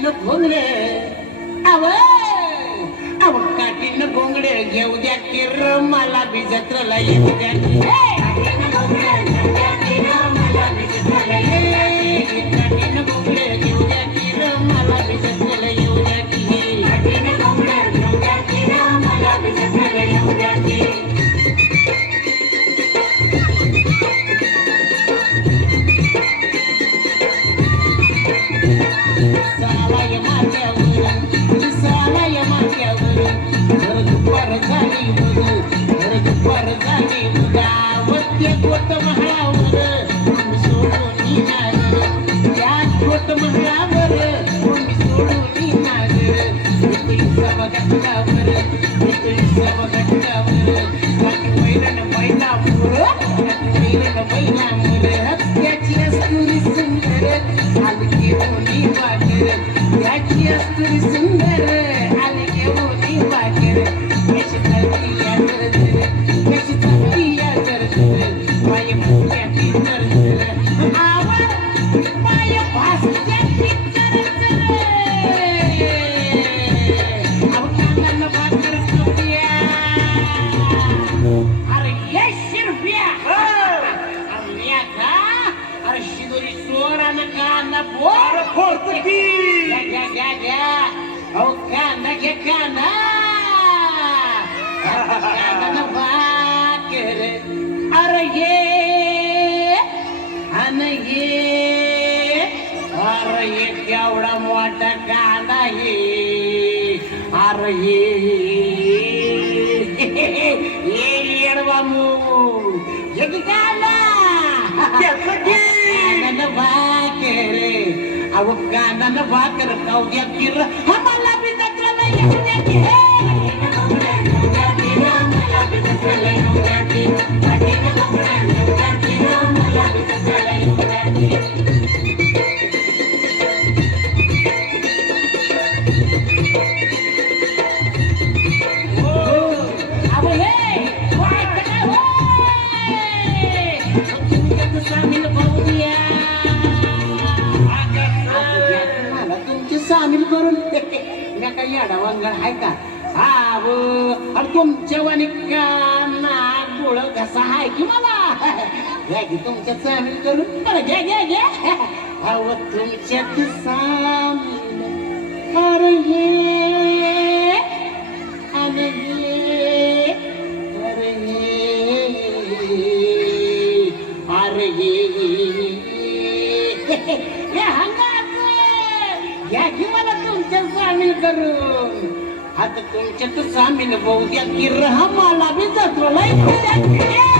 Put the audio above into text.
काठीनं भोंगडे अव अव काठीनं भोंगडे घेऊ द्या किर मला बी जत्रला येऊ द्या काठीनं भोंगडे घेऊ द्या किर मला बी जत्रला येऊ द्या केवढा मोठा कांदा आहे अरे येडवा मूग भाकर अहो कांदा भाकर खाऊ द्या किर मला बी जत्राला येऊ द्या की सामील करून मी काही अडवांगण आहे का हा तुमच्या वाणी काना गोळ कसा आहे की मला घ्या की तुमच्या सामील करून बरं घ्या घ्या घ्या अहो तुमच्यात सामील अरे हे अरे हे अरे हे या की मला तुमच्या सामील करून आता तुमच्यात सामील होऊ द्या की मला बी जत्रेला येऊ द्या